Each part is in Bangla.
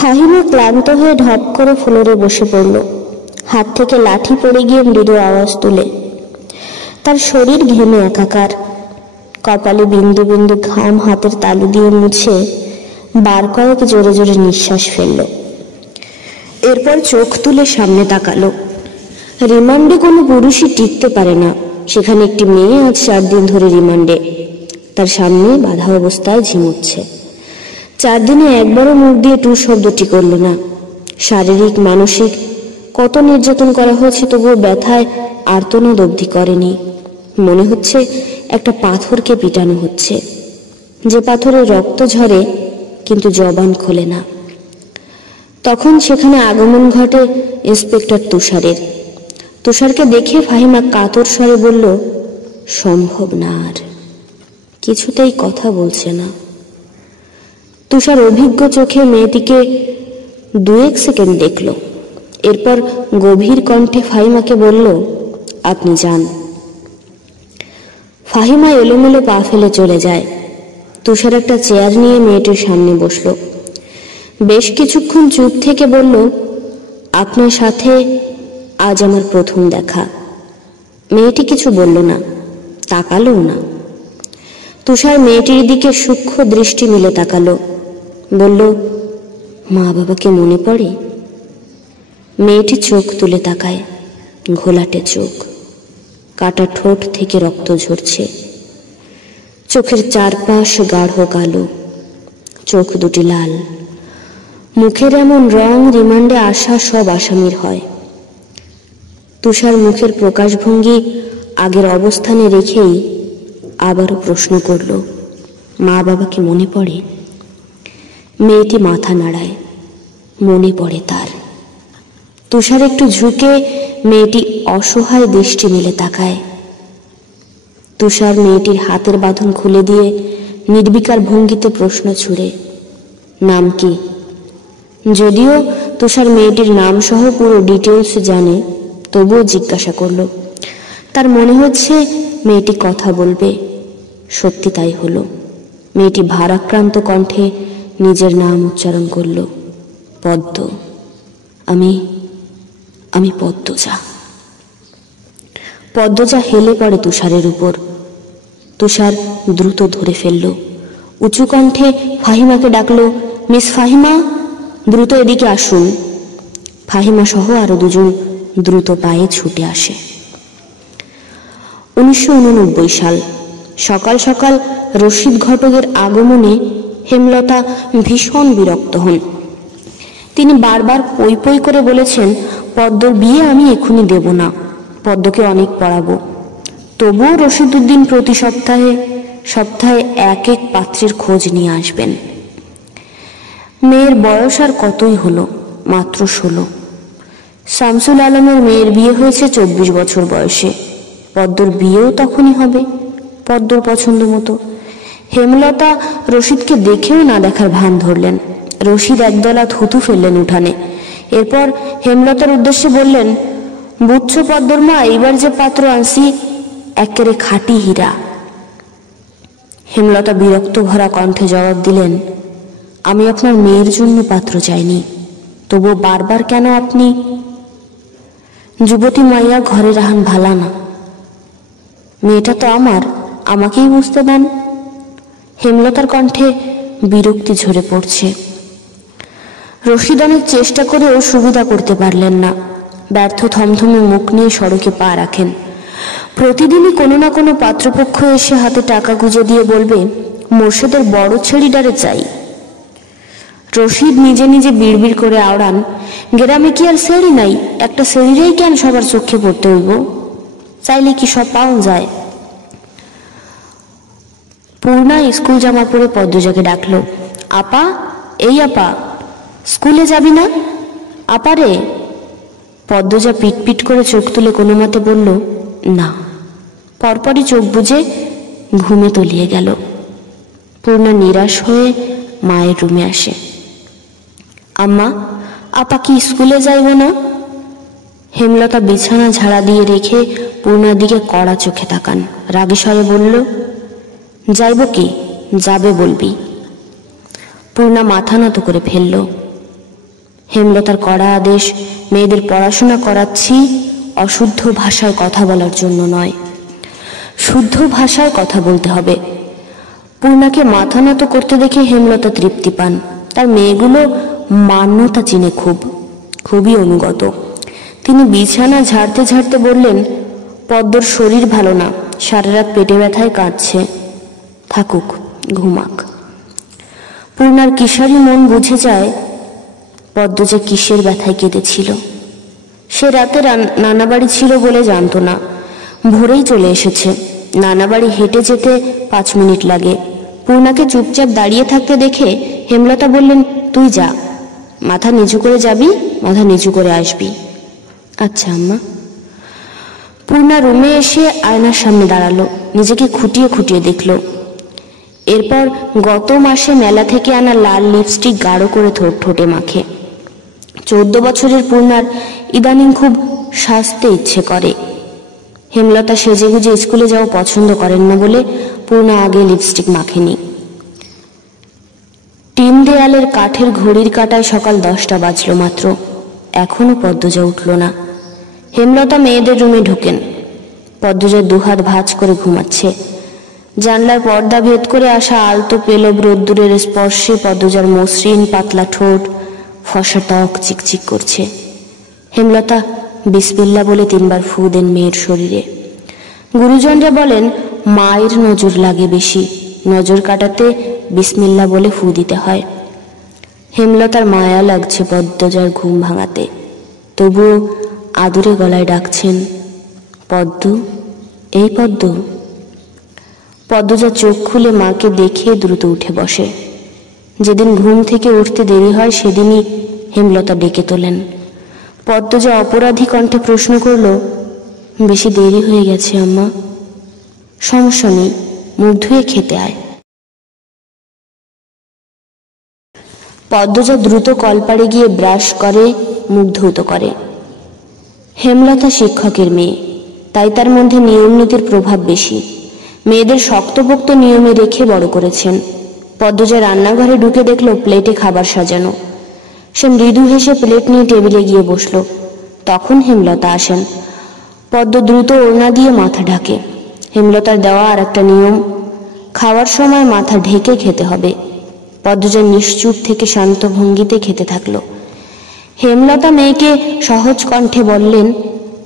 ফাহিমা ক্লান্ত হয়ে ঢপ করে ফ্লোরে বসে পড়ল। হাত থেকে লাঠি পড়ে গিয়ে মৃদু আওয়াজ তুলে। তার শরীর ঘেমে একাকার। কপালে বিন্দু বিন্দু ঘাম হাতের তালু দিয়ে মুছে বার কয়েক জোরে জোরে নিঃশ্বাস ফেলল। এরপর চোখ তুলে সামনে তাকালো। রিমান্ডে কোনো পুরুষই টিকতে পারে না। সেখানে একটি মেয়ে আজ 4 দিন ধরে রিমান্ডে। তার সামনে বাধা অবস্থায় ঝিমুচ্ছে। 4 দিনে একবারও মুখ দিয়ে টু শব্দটি করল না। শারীরিক মানসিক কত নির্যাতন করা হয়েছে, তবুও ব্যথায় আর্তনাদ অবধি করেনি। মনে হচ্ছে একটা পাথরকে পিটানো হচ্ছে, যে পাথরে রক্ত ঝরে কিন্তু জবান খোলে না। তখন সেখানে আগমন ঘটে ইন্সপেক্টর তুষারের। তুষারকে দেখে ফাহিমা কাতর স্বরে বলল, সম্ভব না, আর কিছুতেই কথা বলছে না। তুষার অভিজ্ঞ চোখে মেয়েটিকে 2-1 সেকেন্ড দেখল। এরপর গভীর কণ্ঠে ফাহিমাকে বলল, আপনি যান। ফাহিমা এলোমেলো পা ফেলে চলে যায়। তুষার একটা চেয়ার নিয়ে মেয়েটির সামনে বসল। বেশ কিছুক্ষণ চুপ থেকে বলল, আপনার সাথে আজ আমার প্রথম দেখা। মেয়েটি কিছু বলল না, তাকালো না। তুষার মেয়েটির দিকে সূক্ষ্ম দৃষ্টি মিলে তাকালো, বলল, মা বাবাকে মনে পড়ে? মেয়েটি চোখ তুলে তাকায়। ঘোলাটে চোখ, কাটা ঠোঁট থেকে রক্ত ঝরছে। চোখের চারপাশ গাঢ় কালো, চোখ দুটি লাল। মুখের এমন রং রিমান্ডে আসা সব আসামির হয়। তুষার মুখের প্রকাশভঙ্গি আগের অবস্থানে রেখেই আবারও প্রশ্ন করল, মা বাবাকে মনে পড়ে? মেয়েটি মাথা নাড়ায়, মনে পড়ে তার। তুষার একটু ঝুঁকে মেয়েটি অসহায় দৃষ্টি মেলে তাকায়। তুষার মেয়েটির হাতের বাঁধন খুলে দিয়ে নির্বিকার ভঙ্গিতে প্রশ্ন ছুড়ে, নাম কি? যদিও তুষার মেয়েটির নাম সহ পুরো ডিটেলস জানে, তবুও জিজ্ঞাসা করল। তার মনে হচ্ছে মেয়েটি কথা বলবে। সত্যি তাই হলো। মেয়েটি ভারাক্রান্ত কণ্ঠে নিজের নাম উচ্চারণ করল, পদ্ম। আমি পদ্মজা। পদ্মজা হেলে পড়ে তুষারের উপর। তুষার দ্রুত ধরে ফেলল। উঁচু কণ্ঠে ফাহিমাকে ডাকলো, মিস ফাহিমা, দ্রুত এদিকে আসুন। ফাহিমা সহ আরো 2জন দ্রুত পায়ে ছুটে আসে। 1989 সাল। সকাল সকাল রশিদ ঘটকের আগমনে হেমলতা ভীষণ বিরক্ত হন। তিনি বারবার পই পই করে বলেছেন, পদ্মর বিয়ে আমি এখনই দেব না, পদ্মকে অনেক পড়াবো। তবুও রশিদ উদ্দিন প্রতি সপ্তাহে 1 পাত্রের খোঁজ নিয়ে আসবেন। মেয়ের বয়স আর কতই হলো, মাত্র 16। শামসুল আলমের মেয়ের বিয়ে হয়েছে 24 বছর বয়সে। পদ্মর বিয়েও তখনই হবে, পদ্মর পছন্দ মতো। হেমলতা রশিদকে দেখেও না দেখার ভান ধরলেন। রশিদ একদলা থুতু ফেললেন উঠানে। এরপর হেমলতার উদ্দেশ্যে বললেন, বুঝছো পদ্মর মা, এইবার যে পাত্র আনছি একেবারে খাঁটি হীরা। হেমলতা বিরক্ত ভরা কণ্ঠে জবাব দিলেন, আমি আপনার মেয়ের জন্য পাত্র চাইনি, তবু বারবার কেন আপনি? যুবতী মাইয়া ঘরে রাহান ভালা না। মেয়েটা তো আমার, আমাকেই বুঝতে দেন। হেমলতার কণ্ঠে বিরক্তি ঝরে পড়ছে। রশিদ অনেক চেষ্টা করেও সুবিধা করতে পারলেন না। ব্যর্থ থমথমে মুখ নিয়ে সড়কে পা রাখেন। প্রতিদিনই কোনো না কোনো পাত্রপক্ষ এসে হাতে টাকা গুঁজে দিয়ে বলবে, মোর্শেদের বড় ছেড়িডারে চাই। রশিদ নিজে নিজে বিড়বিড় করে আওড়ান, গ্রামে কি আর সেড়ি নাই? একটা সেড়িরেই কেন সবার চোখে পড়তে হইব? চাইলে কি সব পাওয়া যায়? পূর্ণা স্কুল জামা পরে পদ্মজাকে ডাকলো, আপা, এই আপা, স্কুলে যাবি না? আপা রে। পদ্মজা পিটপিট করে চোখ তুলে কোনো মতে বলল, না। পরপরই চোখ বুজে ঘুমে তলিয়ে গেল। পূর্ণা নিরাশ হয়ে মায়ের রুমে আসে। আম্মা, আপা কি স্কুলে যাইব না? হেমলতা বিছানা ঝাড়া দিয়ে রেখে পূর্ণার দিকে কড়া চোখে তাকান। রাগী স্বরে বলল, যাইব কি? যাবে বলবি। পূর্ণা মাথা নত করে ফেলল। হেমলতার কড়া আদেশ, মেয়েদের পড়াশোনা করাচ্ছি অশুদ্ধ ভাষায় কথা বলার জন্য নয়, শুদ্ধ ভাষায় কথা বলতে হবে। পূর্ণাকে মাথা নত করতে দেখে হেমলতা তৃপ্তি পান। তার মেয়েগুলো মান্যতা চিনে খুবই অনুগত। তিনি বিছানা ঝাড়তে ঝাড়তে বললেন, পদ্মর শরীর ভালো না, সারা রাত পেটে ব্যথায় কাঁদছে, থাকুক, ঘুমাক। পূর্ণার কিশোরী মন বুঝে যায় পদ্ম যে কিসের ব্যথায় কেঁদেছিল। সে রাতে নানা বাড়ি ছিল বলে জানত না, ভোরেই চলে এসেছে। নানা বাড়ি হেঁটে যেতে 5 মিনিট লাগে। পূর্ণাকে চুপচাপ দাঁড়িয়ে থাকতে দেখে হেমলতা বললেন, তুই যা, মাথা নিচু করে যাবি, মাথা নিচু করে আসবি। আচ্ছা আম্মা। পূর্ণা রুমে এসে আয়নার সামনে দাঁড়ালো, নিজেকে খুঁটিয়ে খুঁটিয়ে দেখল। এরপর গত মাসে মেলা থেকে আনা লাল লিপস্টিক গাঢ় করে ঠোঁটে মাখে। 14 বছরের পূর্ণার ইদানিং খুব সাজতে ইচ্ছে করে। হেমলতা সেজেগুজে স্কুলে যাওয়া পছন্দ করেন না বলে পূর্ণা আগে লিপস্টিক মাখেনি। টিন দেয়ালের কাঠের ঘড়ির কাঁটায় সকাল 10টা বাজলো মাত্র, এখনো পদ্মজা উঠল না। হেমলতা মেয়েদের রুমে ঢোকেন। পদ্মজা দুহাত ভাঁজ করে ঘুমাচ্ছে। জানলার পর্দা ভেদ করে আসা আলতো পেলব রোদ্দুরের স্পর্শে পদ্মজার মসৃণ পাতলা ঠোঁট, ফসা ত্বক চিকচিক করছে। হেমলতা বিসমিল্লাহ বলে 3 বার ফু দেন মেয়ের শরীরে। গুরুজনরা বলেন, মায়ের নজর লাগে বেশি, নজর কাটাতে বিসমিল্লাহ বলে ফু দিতে হয়। হেমলতার মায়া লাগছে পদ্মজার ঘুম ভাঙাতে, তবুও আদুরে গলায় ডাকছেন, পদ্ম, এই পদ্ম। পদ্মজা চোখ খুলে মাকে দেখে দ্রুত উঠে বসে। যেদিন ঘুম থেকে উঠতে দেরি হয় সেদিনই হেমলতা ডেকে তোলেন। পদ্মজা অপরাধী কণ্ঠে প্রশ্ন করল, বেশি দেরি হয়ে গেছে আম্মা? সমস্যা নেই, মুখ ধুয়ে খেতে আয়। পদ্মজা দ্রুত কলপাড়ে গিয়ে ব্রাশ করে, মুখ ধৌত করে। হেমলতা শিক্ষকের মেয়ে, তাই তার মধ্যে নিয়ম নীতির প্রভাব বেশি। মেয়েদের শক্তপোক্ত নিয়মে রেখে বড় করেছেন। পদ্মজা রান্নাঘরে ঢুকে দেখল প্লেটে খাবার সাজানো। সে মৃদু হেসে প্লেট নিয়ে টেবিলে গিয়ে বসল। তখন হেমলতা আসেন। পদ্ম দ্রুত ওড়না দিয়ে মাথা ঢাকে। হেমলতার দেওয়া আর একটা নিয়ম, খাওয়ার সময় মাথা ঢেকে খেতে হবে। পদ্মজা নিশ্চুপ থেকে শান্ত ভঙ্গিতে খেতে থাকল। হেমলতা মেয়েকে সহজ কণ্ঠে বললেন,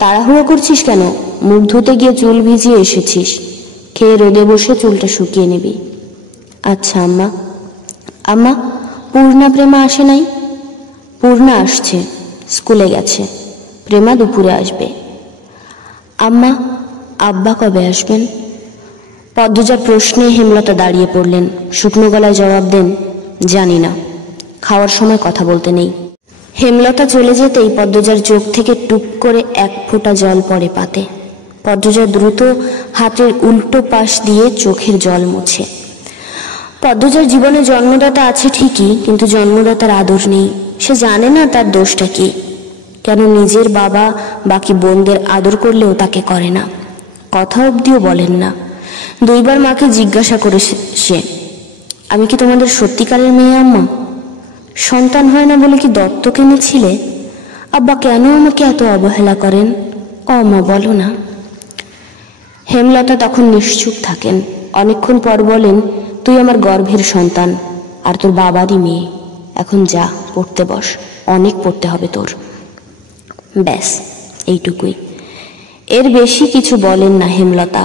তাড়াহুড়ো করছিস কেন? মুখ ধুতে গিয়ে চুল ভিজিয়ে এসেছিস, খেয়ে রোদে বসে চুলটা শুকিয়ে নিবি। আচ্ছা আম্মা। আম্মা, পূর্ণা প্রেমা আসে নাই? পূর্ণা আসছে, স্কুলে গেছে। প্রেমা দুপুরে আসবে। আম্মা, আব্বা কবে আসবেন? পদ্মজার প্রশ্নে হেমলতা দাঁড়িয়ে পড়লেন। শুকনো গলায় জবাব দেন, জানি না, খাওয়ার সময় কথা বলতে নেই। হেমলতা চলে যেতেই পদ্মজার চোখ থেকে টুপ করে 1 ফোঁটা জল পড়ে পাতে। পদ্মজা দ্রুত হাতের উল্টো পাশ দিয়ে চোখের জল মুছে। পদ্মজার জীবনে জন্মদাতা আছে ঠিকই, কিন্তু জন্মদাতার আদর নেই। সে জানে না তার দোষটা কি, কেন নিজের বাবা বাকি বোনদের আদর করলেও তাকে করে না, কথা অবধিও বলেন না। 2 বার মাকে জিজ্ঞাসা করে সে, আমি কি তোমাদের সত্যিকারের মেয়ে আম্মা? সন্তান হয় না বলে কি দত্তক এনেছিলে? আব্বা কেন আমাকে এত অবহেলা করেন? মা বলো না। হেমলতা তখন নিশ্চুপ থাকেন। অনেকক্ষণ পর বলেন, তুই আমার গর্ভের সন্তান আর তোর বাবারই মেয়ে। এখন যা, পড়তে বস, অনেক পড়তে হবে তোর। ব্যাস, এইটুকুই। এর বেশি কিছু বলেন না হেমলতা।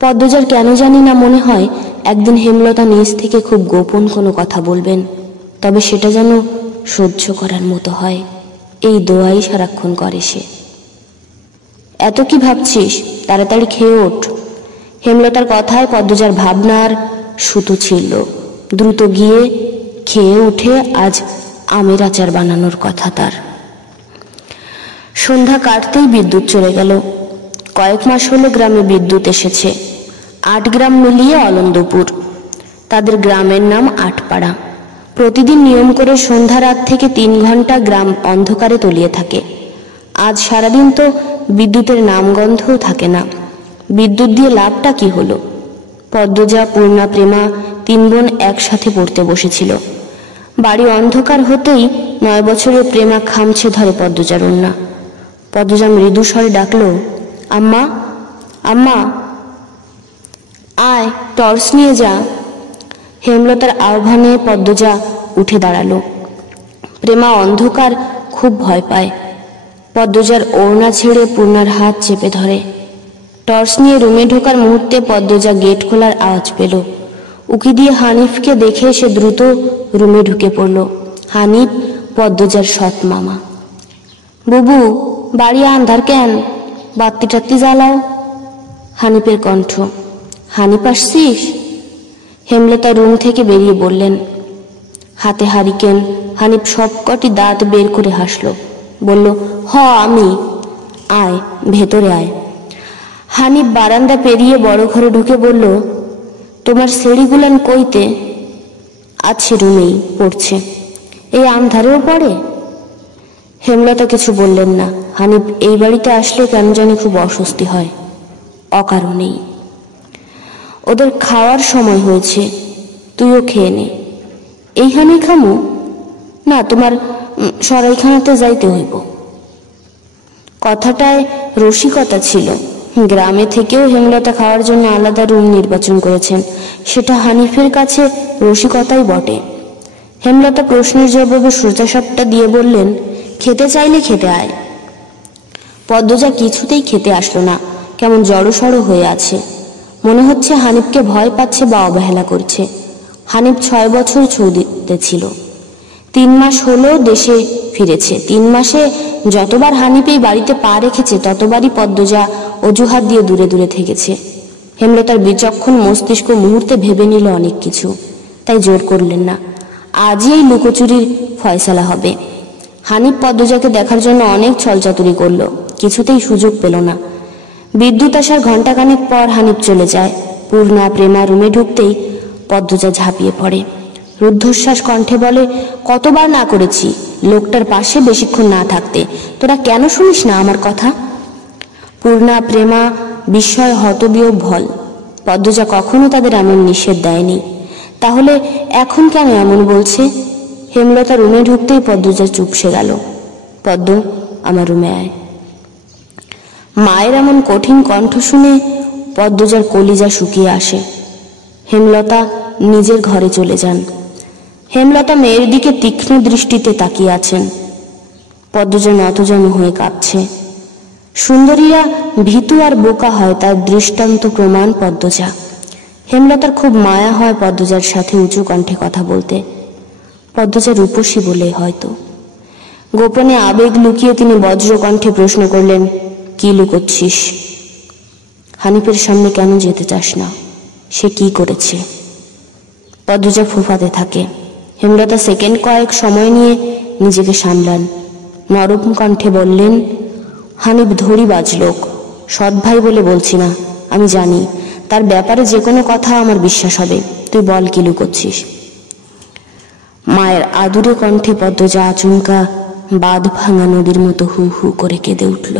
পদ্মজার কেন জানি না মনে হয় একদিন হেমলতা নিজ থেকে খুব গোপন কোনো কথা বলবেন, তবে সেটা যেন সহ্য করার মতো হয়, এই দোয়াই সারাক্ষণ করে সে। এত কি ভাবছিস? তাড়াতাড়ি খেয়ে ওঠ। হেমলতার কথায় পদ্মজার ভাবনার সুতো ছিল। দ্রুত গিয়ে খেয়ে উঠে আজ আমের আচার বানানোর কথা তার। সন্ধ্যা কাটতেই বিদ্যুৎ চলে গেল। কয়েক মাস হলো গ্রামে বিদ্যুৎ এসেছে। 8 গ্রাম মিলিয়ে অলন্দপুর। তাদের গ্রামের নাম আটপাড়া। প্রতিদিন নিয়ম করে সন্ধ্যা রাত থেকে 3 ঘন্টা গ্রাম অন্ধকারে তলিয়ে থাকে। আজ সারাদিন তো বিদ্যুতের নামগন্ধও থাকে না। বিদ্যুৎ দিয়ে লাভটা কি হলো? পদ্মজা, পূর্ণা, প্রেমা 3 বোন একসাথে পড়তে বসেছিল। বাড়ি অন্ধকার হতেই 9 বছরের প্রেমা খামছে ধরে পদ্মজার ওড়না। পদ্মজা মৃদু স্বরে ডাকলো, আম্মা, আম্মা, আয়, টর্চ নিয়ে যা। হেমলতার আহ্বানে পদ্মজা উঠে দাঁড়ালো। প্রেমা অন্ধকার খুব ভয় পায়। পদ্মজার ওড়না ছেড়ে পূর্ণার হাত চেপে ধরে। টর্চ নিয়ে রুমে ঢোকার মুহূর্তে পদ্মজা গেট খোলার আওয়াজ পেল। উকি দিয়ে হানিফকে দেখে সে দ্রুত রুমে ঢুকে পড়ল। হানিফ পদ্মজার সৎ মামা। বুবু, বাড়ি আন্ধার কেন? বাত্তি টাত্তি জ্বালাও। হানিফের কণ্ঠ। হানিফ আসছিস? হেমলতা রুম থেকে বেরিয়ে বললেন। হাতে হারিকেন। হানিফ সবকটি দাঁত বের করে হাসল, বলল, হ আমি। আয়, ভেতরে আয়। হানিফ বারান্দা পেরিয়ে বড় ঘরে ঢুকে বলল, তোমার সেড়িগুলান কইতে? আছে, রুমেই পড়ছে। এই আন্ধারেও পড়ে? হেমলতা কিছু বললেন না। হানিফ এই বাড়িতে আসলে কেন জানি খুব অস্বস্তি হয়, অকারণেই। ওদের খাওয়ার সময় হয়েছে, তুইও খেয়ে নে। এইখানে খামু? না, তোমার সরাইখানাতে যাইতে হইব। কথাটায় রসিকতা ছিল। গ্রামে থেকেও হেমলতা খাওয়ার জন্য আলাদা রুম নির্বাচন করেছেন। সেটা হানিফের কাছে রসিকতাই বটে। হেমলতা প্রশ্নের জবাবে সোজাসাপটা দিয়ে বললেন, খেতে চাইলে খেতে আয়। পদ্মজা কিছুতেই খেতে আসলো না, কেমন জড়সড় হয়ে আছে। মনে হচ্ছে হানিফকে ভয় পাচ্ছে বা অবহেলা করছে। হানিফ 6 বছর সৌদিতে ছিল। 3 মাস হলো দেশে ফিরেছে। 3 মাসে যতবার হানিফ এই বাড়িতে পা রেখেছে ততবারই পদ্মজা অজুহাত দিয়ে দূরে দূরে থেকেছে। হেমলতার বিচক্ষণ মস্তিষ্ক মুহূর্তে ভেবে নিল অনেক কিছু, তাই জোর করলেন না। আজই এই লুকোচুরির ফয়সালা হবে। হানিফ পদ্মজাকে দেখার জন্য অনেক ছলচাতুরি করল, কিছুতেই সুযোগ পেল না। বিদ্যুৎ আসার ঘণ্টাখানেক পর হানিফ চলে যায়। পূর্ণা প্রেমা রুমে ঢুকতেই পদ্মজা ঝাঁপিয়ে পড়ে। রুদ্ধশ্বাস কণ্ঠে বলে, কতবার না করেছি লোকটার পাশে বেশিক্ষণ না থাকতে, তোরা কেন শুনিস না আমার কথা? পূর্ণা প্রেমা বিস্ময় হতবিয়োগ ভল। পদ্মজা কখনো তাদের এমন নিষেধ দেয়নি, তাহলে এখন কেন এমন বলছে? হেমলতা রুমে ঢুকতেই পদ্মজা চুপসে গেল। পদ্ম, আমার রুমে আয়। মায়ের এমন কঠিন কণ্ঠ শুনে পদ্মজার কলিজা শুকিয়ে আসে। হেমলতা নিজের ঘরে চলে যান। হেমলতা মেয়ের দিকে তীক্ষ্ণ দৃষ্টিতে তাকিয়ে আছেন। পদ্মজা নতজানু হয়ে কাঁপছে। সুন্দরীরা ভীতু আর বোকা হয় তার দৃষ্টান্ত প্রমাণ পদ্মজা। হেমলতার খুব মায়া হয় পদ্মজার সাথে উঁচু কণ্ঠে কথা বলতে। পদ্মজা রূপসী বলে হয়তো। গোপনে আবেগ লুকিয়ে তিনি বজ্রকণ্ঠে প্রশ্ন করলেন, কি লুকোচ্ছিস? হানিফের সামনে কেন যেতে চাস না? সে কি করেছে? পদ্মজা ফুফাতে থাকে। হেমলতা সেকেন্ড কয়েক সময় নিয়ে নিজেকে সামলান। নরম কণ্ঠে বললেন, হানিফ ধড়িবাজ লোক, সৎ ভাই বলে বলছি না। আমি জানি তার ব্যাপারে যে কোনো কথা আমার বিশ্বাস হবে। তুই বল, কি লুকোচ্ছিস? মায়ের আদুরে কণ্ঠে পদ্মজা আচমকা বাঁধ ভাঙা নদীর মতো হু হু করে কেঁদে উঠল।